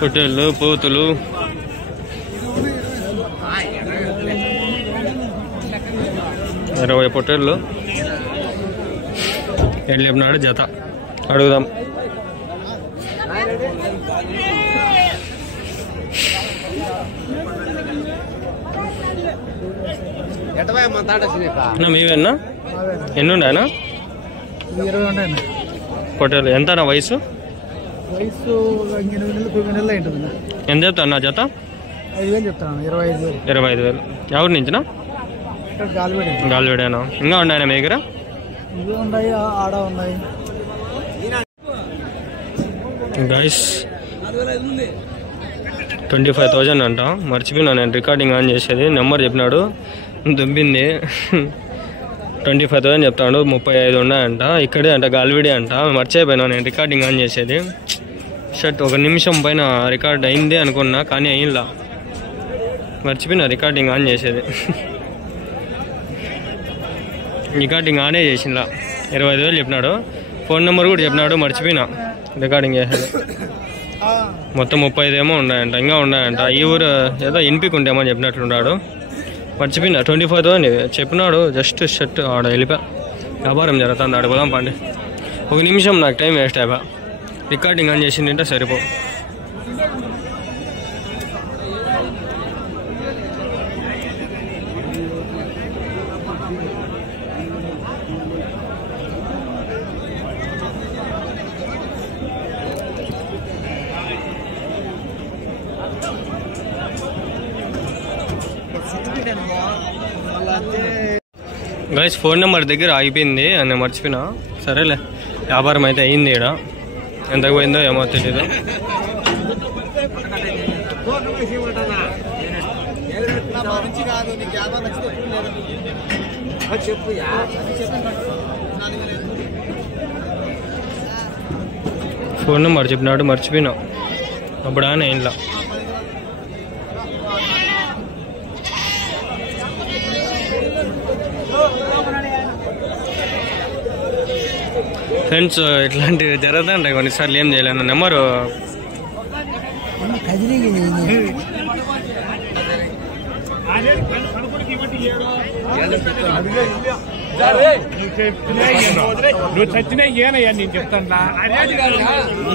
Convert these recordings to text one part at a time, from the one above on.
పొట్టేళ్ళు పోతులు 20 పొట్టేళ్ళు వెళ్ళినాడు జత అడుగుదాం. మీవేనా? ఎన్ని ఉన్నాయనా పొట్టేలు? ఎంత వయసు? ఎంత చెప్తా అన్న జత? 25,000. ఎవరి నుంచినా? గాలివేడేనా? ఇంకా ఉన్నాయన్నా మీ దగ్గర? 25,000 అంట. మర్చిపోయినా నేను రికార్డింగ్ ఆన్ చేసేది. నెంబర్ చెప్పినాడు దుబ్బింది. 25,000 చెప్తాడు. 35 ఉన్నాయంట. ఇక్కడే అంట గాలివేడే అంట. మర్చిపోయినా నేను రికార్డింగ్ ఆన్ చేసేది. షర్ట్ 1 నిమిషం పైన రికార్డ్ అయింది అనుకున్నా, కానీ అయిందా మర్చిపోయినా రికార్డింగ్ ఆన్ చేసేది. రికార్డింగ్ ఆనే చేసిందా. 25,000 చెప్పినాడు. ఫోన్ నెంబర్ కూడా చెప్పినాడు, మర్చిపోయినా రికార్డింగ్ చేసేది. మొత్తం 35 ఏమో ఉన్నాయంట. ఇంకా ఉన్నాయంట. ఈ ఊరు ఏదో ఎన్పిక్ ఉంటేమో చెప్పినట్లున్నాడు, మర్చిపోయినా. 25,000 చెప్పినాడు. జస్ట్ షర్ట్ ఆడ వెళ్ళిపా. వ్యాపారం జరుగుతుంది. ఆడ పోదాం పండి. 1 నిమిషం నాకు టైం వేస్ట్ అయిపో. రికార్డింగ్ ఆన్ చేసిందంటే సరిపో. గైస్ ఫోన్ నెంబర్ దగ్గర ఆగిపోయింది అని మర్చిపోయినా. సరేలే, వ్యాపారం అయితే అయింది. ఇక్కడ ఎంతకు పోయిందో ఏమో తెలీదు. ఫోన్ నెంబర్ చెప్పినాడు, మర్చిపోయినా. అప్పుడు ఆయన ఇంట్లో ఫ్రెండ్స్ ఇట్లాంటివి జరుగుతుంటాయి కొన్నిసార్లు. ఏం చేయలేను. నెంబరు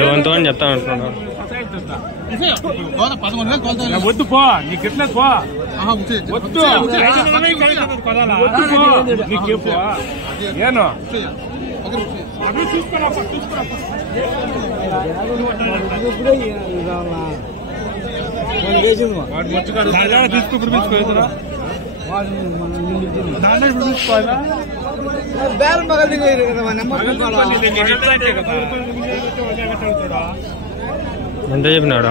ఏమంతో అని చెప్తాను అంటున్నాను. వద్దు పో, నీకెట్లా పో, వద్దు నీకే పో. ఏను అవి చూసుకురా తీసుకురా. తీసుకోరా ఎంత చెప్పినాడు?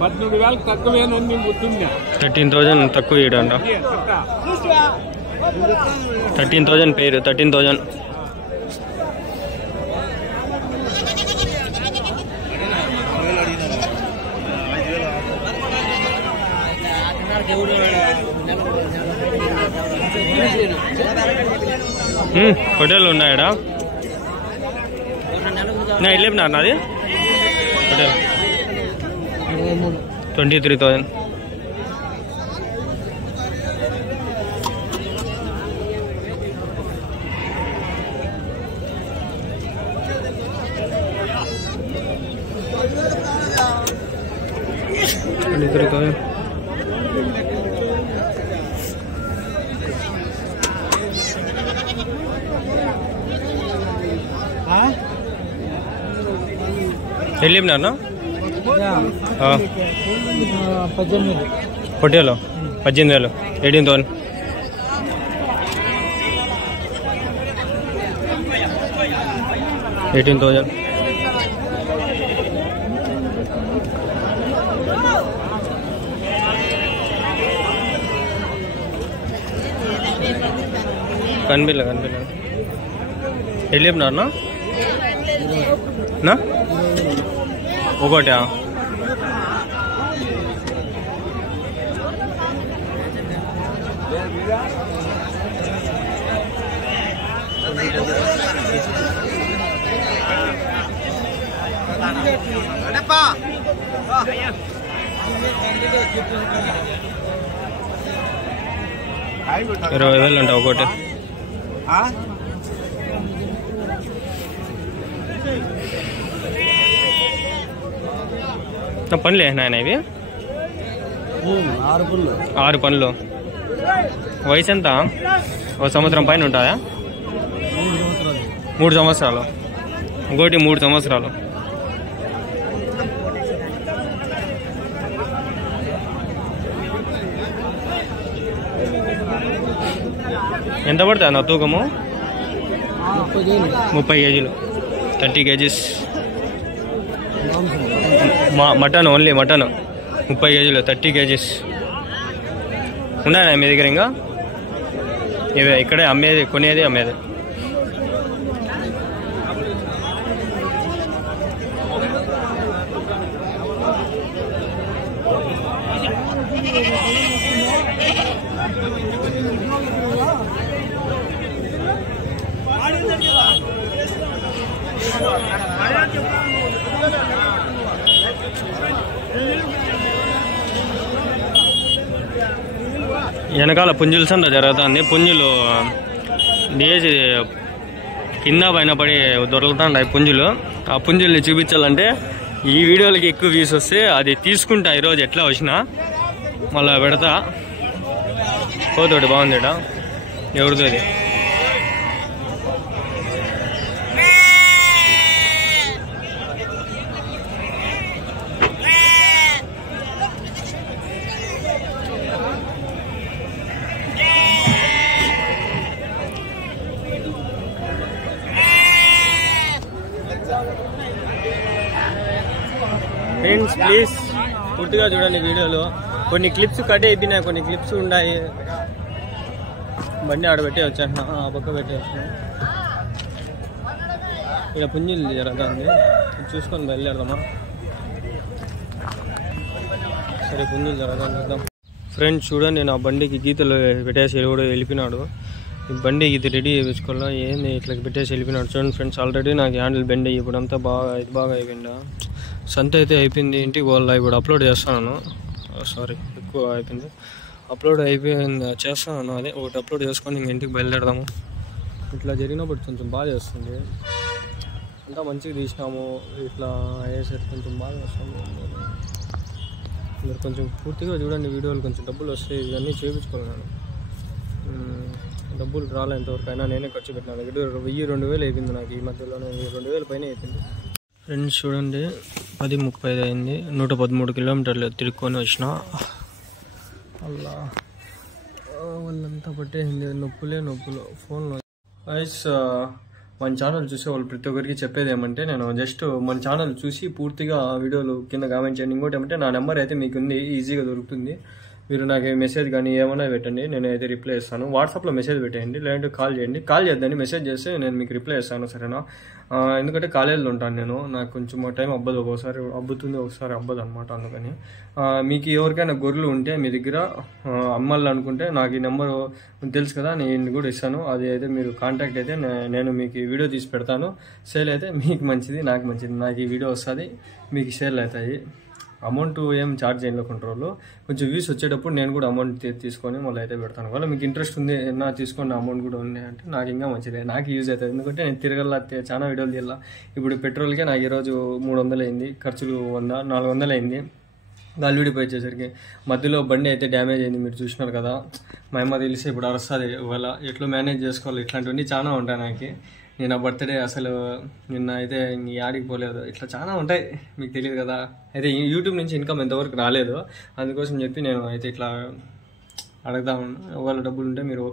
14,000 తక్కువ. 13,000 తక్కువ ఇయ్యడంట. 13,000 పేరు. 13,000. హోటల్ ఉన్నాయడా? నా వెళ్ళిపోయినా నాది హోటల్ 23,000. వెళ్ళిపోయినా హోటల్ 18,000. 18,000. కనిపిల్ల వెళ్ళిపోయినా నా ఒకటా? ₹20,000 అంట ఒకటి. పనులే నాయన ఇవి 6 పనులు. వయసు ఎంత? 1 సంవత్సరం పైన ఉంటాయా? 3 సంవత్సరాలు. ఇంకోటి 3 సంవత్సరాలు. ఎంత పడుతుంది నా తూకము? 30 కేజీలు, 30 కేజీస్. మటన్, ఓన్లీ మటన్ 30 కేజీలు, 30 కేజీస్. ఉన్నాయా మీ దగ్గర ఇంకా? ఇవే ఇక్కడే అమ్మేది, కొనేది అమ్మేది. వెనకాల పుంజుల సంత జరుగుతుంది. పుంజులు వేసి కింద పైన పడి దొరుకుతుంటాయి పుంజులు. ఆ పుంజుల్ని చూపించాలంటే ఈ వీడియోలకి ఎక్కువ వ్యూస్ వస్తే అది తీసుకుంటా. ఈరోజు ఎట్లా వచ్చినా మళ్ళీ పెడతా. పోతోటి బాగుంది ఇట, ఎవరితో ఇది? ఫ్రెండ్స్ ప్లీజ్ పూర్తిగా చూడండి వీడియోలో. కొన్ని క్లిప్స్ కట్ అయిపోయినాయి, కొన్ని క్లిప్స్ ఉన్నాయి. బండి ఆడబెట్టే వచ్చాను, ఆ పక్క పెట్టే వచ్చాను. ఇలా పుంజులు జరుగుతుంది, చూసుకొని బయలుదేరదామా? సరే పుంజులు జరుగుతుంది చూద్దాం. ఫ్రెండ్స్ చూడండి, నా బండికి గీతలు పెట్టేసి కూడా వెళ్ళిపోయినాడు. ఈ బండి గీత రెడీ చేయించుకోవాలా ఏంది ఇట్లా పెట్టేసి వెళ్ళిపోయినాడు. చూడండి ఫ్రెండ్స్, ఆల్రెడీ నాకు హ్యాండిల్ బెండ్ అయ్యి ఇప్పుడు అంతా బాగా అయిపోయిందా. సంత అయితే అయిపోయింది, ఇంటికి వాళ్ళ ఇప్పుడు అప్లోడ్ చేస్తాను. సారీ, ఎక్కువ అయిపోయింది. అప్లోడ్ అయిపోయింది చేస్తాను. అదే ఒకటి అప్లోడ్ చేసుకొని ఇంక ఇంటికి బయలుదేరదాము. ఇట్లా జరిగినప్పుడు కొంచెం బాగా చేస్తుంది. అంతా మంచిగా తీసినాము, ఇట్లా అయ్యేసరికి కొంచెం బాగా వస్తుంది. మీరు కొంచెం పూర్తిగా చూడండి వీడియోలు. కొంచెం డబ్బులు వస్తాయి, ఇవన్నీ చేయించుకోవాలి. నేను డబ్బులు రాలేంతవరకు అయినా నేనే ఖర్చు పెట్టినాను. 1000-2000 అయిపోయింది నాకు ఈ మధ్యలోనే. 2000 పైన అయిపోయింది. ఫ్రెండ్స్ చూడండి, 10:35 అయింది. 113 కిలోమీటర్లు తిరుక్కొని వచ్చిన. అలా వాళ్ళంతా పట్టేసింది, నొప్పులు ఫోన్లో. గైస్, మన ఛానల్ చూసే వాళ్ళు ప్రతి ఒక్కరికి చెప్పేది ఏమంటే, నేను జస్ట్ మన ఛానల్ చూసి పూర్తిగా వీడియోలు కింద కామెంట్ చేయండి. ఇంకోటి ఏమంటే, నా నెంబర్ అయితే మీకు ఉంది, ఈజీగా దొరుకుతుంది. మీరు నాకు మెసేజ్ కానీ ఏమైనా పెట్టండి, నేనైతే రిప్లై ఇస్తాను. వాట్సాప్లో మెసేజ్ పెట్టేయండి, లేదంటే కాల్ చేయండి. కాల్ చేద్దండి, మెసేజ్ చేస్తే నేను మీకు రిప్లై ఇస్తాను, సరేనా? ఎందుకంటే కాలేజీలో ఉంటాను నేను, నాకు కొంచెం టైం అవ్వదు, ఒకసారి అబ్బుతుంది, ఒకసారి అవ్వదు అనమాట. అందుకని మీకు ఎవరికైనా గొర్రెలు ఉంటే మీ దగ్గర అమ్మాలనుకుంటే నాకు ఈ నెంబరు తెలుసు కదా, నేను కూడా ఇస్తాను. అది అయితే మీరు కాంటాక్ట్ అయితే నేను మీకు ఈ వీడియో తీసి పెడతాను. సేల్ అయితే మీకు మంచిది, నాకు మంచిది. నాకు ఈ వీడియో వస్తుంది, మీకు సేల్ అవుతాయి. అమౌంట్ ఏం ఛార్జ్ చేయలేదు కంట్రోల్లో. కొంచెం వ్యూస్ వచ్చేటప్పుడు నేను కూడా అమౌంట్ తీసుకొని మళ్ళీ అయితే పెడతాను. వల్ల మీకు ఇంట్రెస్ట్ ఉంది నా తీసుకోండి, అమౌంట్ కూడా ఉంది అంటే నాకు ఇంకా మంచిదే, నాకు యూజ్ అవుతుంది. ఎందుకంటే నేను తిరగల చాలా వీడియోలు తీయాల. ఇప్పుడు పెట్రోల్కే నాకు ఈరోజు 300 అయింది, ఖర్చులు 400 అయింది. గాలివిడిపోయి వచ్చేసరికి మధ్యలో బండి అయితే డ్యామేజ్ అయింది, మీరు చూసినారు కదా. మా అమ్మ తెలిసి ఇప్పుడు అరుస్తుంది. ఇవాళ ఎట్లా మేనేజ్ చేసుకోవాలి, ఇట్లాంటివన్నీ చాలా ఉంటాయి నాకు. నేను బర్త్డే అసలు నిన్న అయితే ఆడికి పోలేదు, ఇట్లా చాలా ఉంటాయి, మీకు తెలియదు కదా. అయితే యూట్యూబ్ నుంచి ఇన్కమ్ ఎంతవరకు రాలేదు, అందుకోసం చెప్పి నేను అయితే ఇట్లా అడుగుదాము. వాళ్ళ డబ్బులు ఉంటే మీరు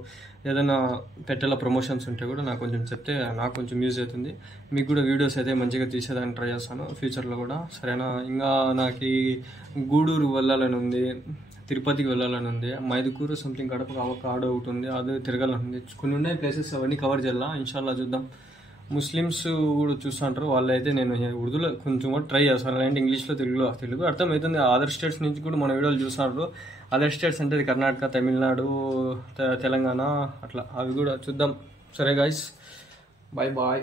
ఏదైనా పెట్టేలా ప్రమోషన్స్ ఉంటే కూడా నాకు కొంచెం చెప్తే నాకు కొంచెం యూజ్ అవుతుంది. మీకు కూడా వీడియోస్ అయితే మంచిగా తీసేదాన్ని ట్రై చేస్తాను ఫ్యూచర్లో కూడా, సరేనా? ఇంకా నాకు గూడూరు వెళ్ళాలని ఉంది, తిరుపతికి వెళ్ళాలని ఉంది, మైదుకూరు సంథింగ్ కడప ఆడ ఒకటి ఉంది, అది తిరగాలని ఉంది. కొన్ని ఉన్నాయి ప్లేసెస్, అవన్నీ కవర్ చేయాలా. ఇన్షాల్లా చూద్దాం. ముస్లిమ్స్ కూడా చూస్తుంటారు, వాళ్ళైతే నేను ఉర్దూలో కొంచెం కూడా ట్రై చేస్తాను, అలాంటి ఇంగ్లీష్లో తెలుగు అర్థమవుతుంది. అదర్ స్టేట్స్ నుంచి కూడా మన వీడియోలు చూస్తున్నారు. అదర్ స్టేట్స్ అంటే కర్ణాటక, తమిళనాడు, తెలంగాణ అట్లా, అవి కూడా చూద్దాం. సరే గైస్, బాయ్ బాయ్.